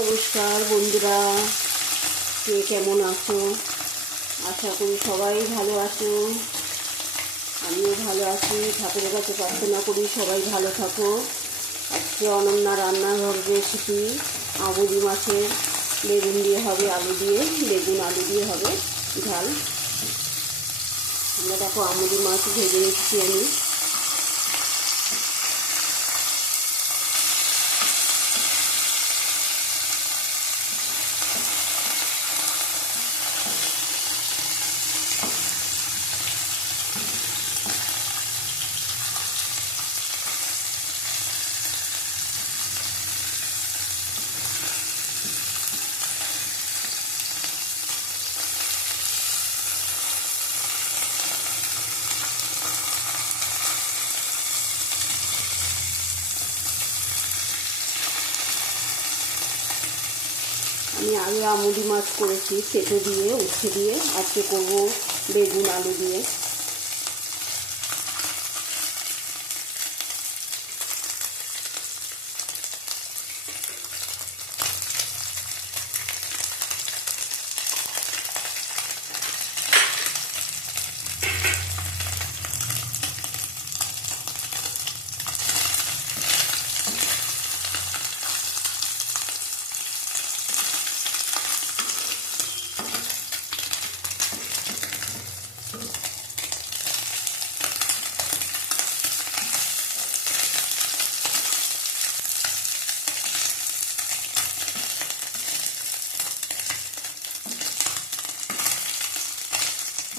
নমস্কার বন্ধুরা, কে কেমন আছো? আশা করি সবাই ভালো আছো। আমিও ভালো আছি। ঠাকুরের কাছে প্রার্থনা করি সবাই ভালো থাকো। আজকে অনন্যা রান্নাঘর রেসিপি আবুদি মাছের বেগুন দিয়ে হবে, আলু দিয়ে, বেগুন আলু দিয়ে হবে ঝাল। আমরা দেখো আমুদি মাছ ভেজে নিচ্ছি আমি। আমি আগে আমুদি মাছ করেছি পেঁপে দিয়ে, উচ্ছে দিয়ে। আজকে করবো বেগুন আলু দিয়ে।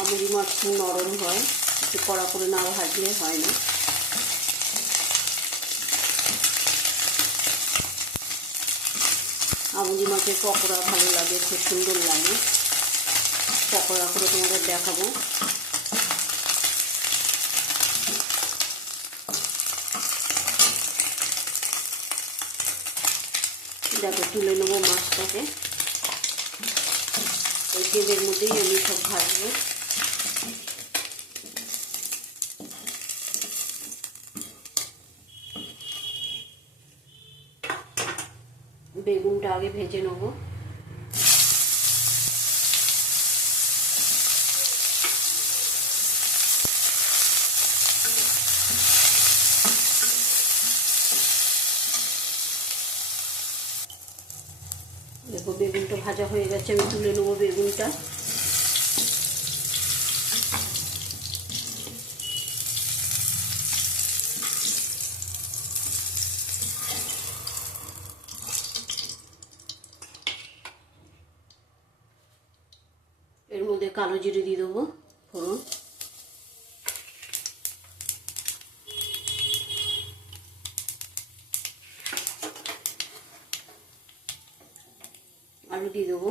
আমুদি মাছ খুব নরম হয়, একটু কড়া করে না ভাজলে হয় না। আমুদি মাছের পকোড়া ভালো লাগে, খুব সুন্দর লাগে। পকোড়া করে তোমাদের দেখাবো। দেখো তুলে নেবো মাছটাকে। ওই তেলের মধ্যেই আমি সব ভাজবো। বেগুনটা আগে ভেজে নেবো। দেখো বেগুনটা ভাজা হয়ে গেছে, আমি তুলে নেবো বেগুনটা। এর মধ্যে কালো জিরে দিয়ে দেবো ফোড়ন। আলু দিয়ে দেবো।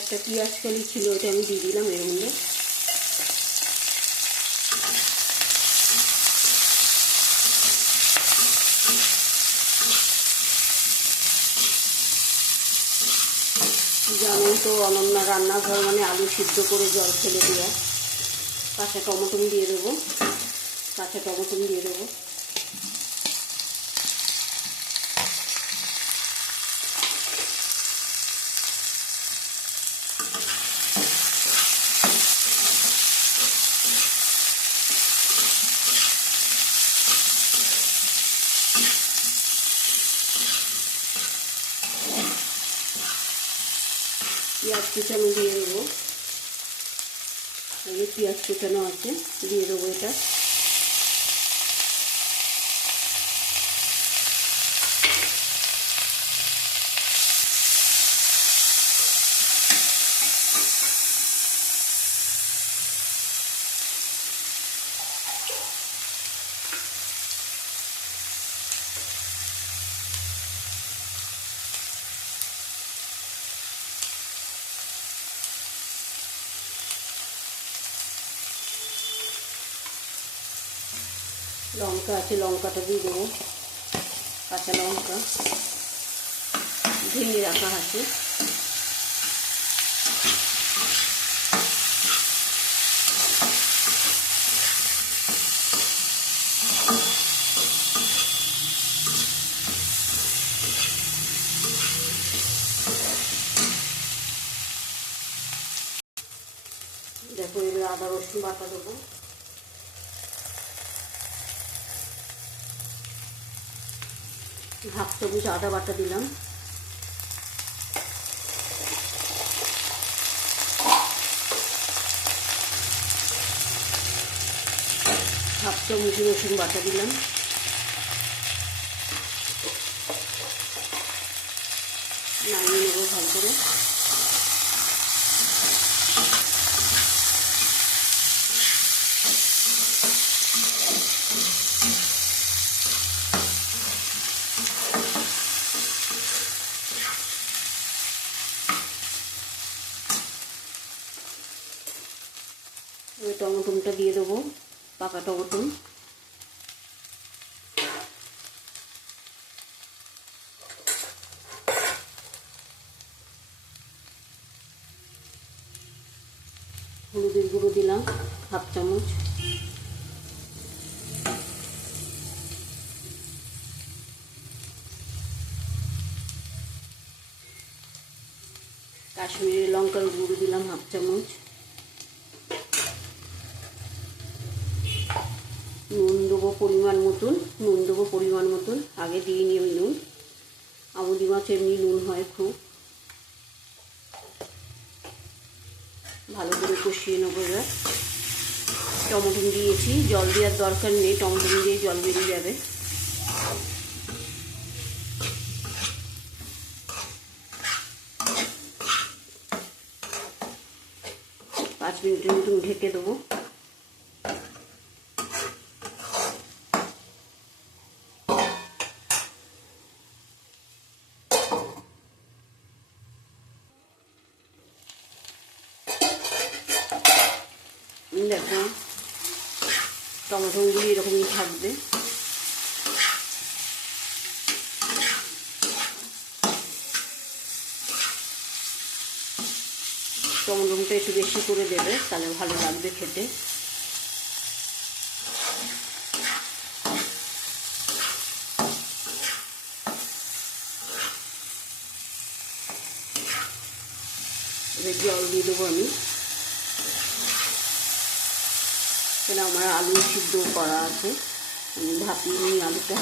একটা পেঁয়াজ কলি ছিল, ওটা আমি দিয়ে দিলাম এর মধ্যে। জানেন তো অনন্যা রান্নাঘর মানে আলু সিদ্ধ করে জল ফেলে দেওয়া। কাঁচা টমেটো দিয়ে দেবো, কাঁচা টমেটো দিয়ে দেবো। পেঁয়াজ কুচানো দিয়ে দেবো। পেঁয়াজ কুচানো আছে, দিয়ে দেবো এটা। লঙ্কা আছে, লঙ্কাটা দিয়ে দেবো, কাঁচা লঙ্কা ভেঙে রাখা আছে। দেখো এবার আদা রসুন বাটা দেবো, হাফ চামচ আদা বাটা দিলাম, হাফ চামচ রসুন বাটা দিলাম, নামিয়ে নেবো ভালো করে। এবার টমেটোটা দিয়ে দেবো, পাকা টমেটো, হলুদের গুঁড়ো দিলাম হাফ চামচ, কাশ্মীরি লঙ্কার গুঁড়ো দিলাম হাফ চামচ, নুন দেবো পরিমাণ মতন, আগে দিয়ে নিই নুন, আমুদি মাছ এমনি নুন হয় খুব। ভালো করে কষিয়ে নেবো। এবার টমেটো দিয়েছি, জল দেওয়ার দরকার নেই, টমেটো দিয়ে জল বেরিয়ে যাবে। 5 মিনিটের মতন ঢেকে দেবো। দেখো টমেটোগুলি এরকমই থাকবে। টমেটোটা একটু বেশি করে দেবে, তাহলে ভালো লাগবে খেতে। এবার জল দিয়ে দেবো আমি, কেন আমার আলু সিদ্ধ করা আছে, আমি ভাপিয়ে নিই আলুটা।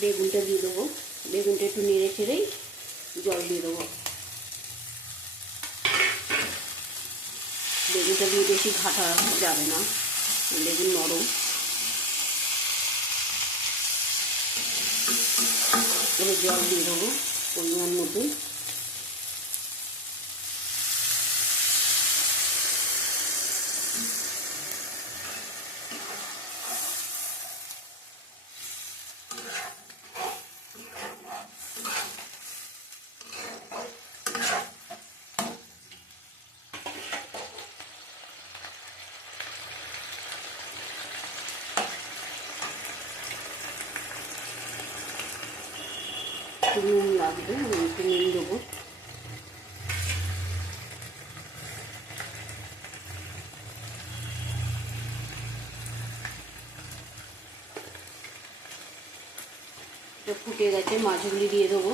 বেগুনটা দিয়ে দেবো, বেগুনটা একটু নেড়ে ছেড়েই জল দিয়ে দেবো। বেগুনটা দিয়ে বেশি ঘাটা যাবে না, বেগুন নরম। এবার জল দিয়ে দেবো পরিমাণ মতন। নুন লাগবে, আমি একটু নুন দেবো। ফুটে গেছে, মাছগুলি দিয়ে দেবো।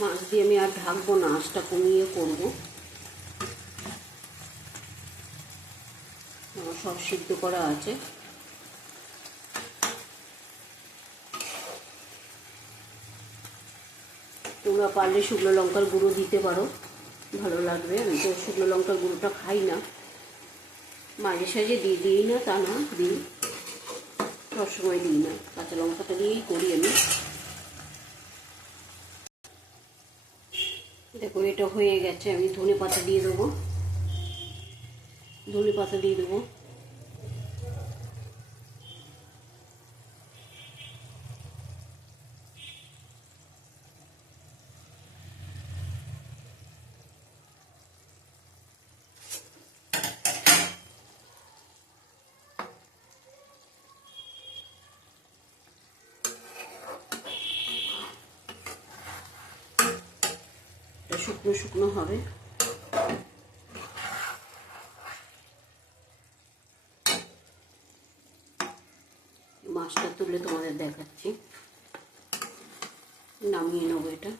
মাছ দিয়ে আমি আর ঢাকবো না, আঁচটা কমিয়ে করবো। আমার সব সিদ্ধ করা আছে। তোমরা পারলে শুকনো লঙ্কার গুঁড়ো দিতে পারো, ভালো লাগবে। আমি তো শুকনো লঙ্কার গুঁড়োটা খাই না, মাঝে সাঝে দিই না তা না, দিই, সবসময় দিই না, কাঁচা লঙ্কাটা দিয়েই করি আমি। দেখো এটা হয়ে গেছে, আমি ধনে পাতা দিয়ে দেবো, ধনে পাতা দিয়ে দেবো। শুকনো শুকনো হবে। মাছটা তুলে তোমাদের দেখাচ্ছি, নামিয়ে নেবো এটা।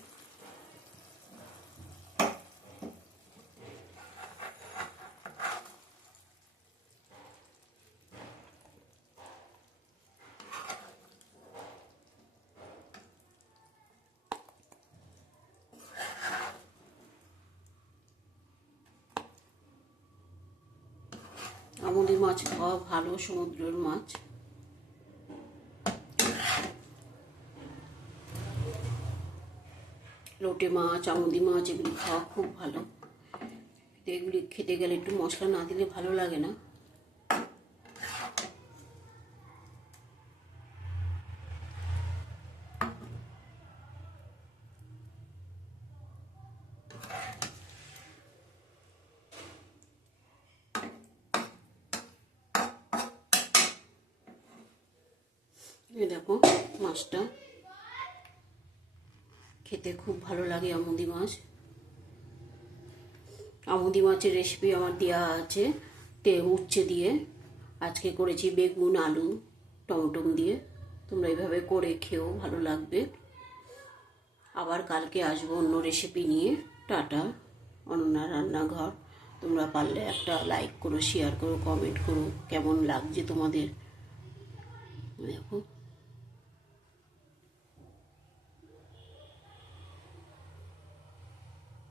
আমুদি মাছ খাওয়া ভালো, সমুদ্রের মাছ। লোটে মাছ, আমুদি মাছ এগুলি খাওয়া খুব ভালো। এগুলি খেতে গেলে একটু মশলা না দিলে ভালো লাগে না। এই দেখো মাছটা খেতে খুব ভালো লাগে। আমুদি মাছ, আমুদি মাছের রেসিপি আমার দেওয়া আছে উচ্ছে দিয়ে। আজকে করেছি বেগুন, আলু, টমেটো দিয়ে। তোমরা এইভাবে করে খেও, ভালো লাগবে। আবার কালকে আসবো অন্য রেসিপি নিয়ে। টাটা, অনন্যা রান্নাঘর। তোমরা পারলে একটা লাইক করো, শেয়ার করো, কমেন্ট করো, কেমন লাগছে তোমাদের। দেখো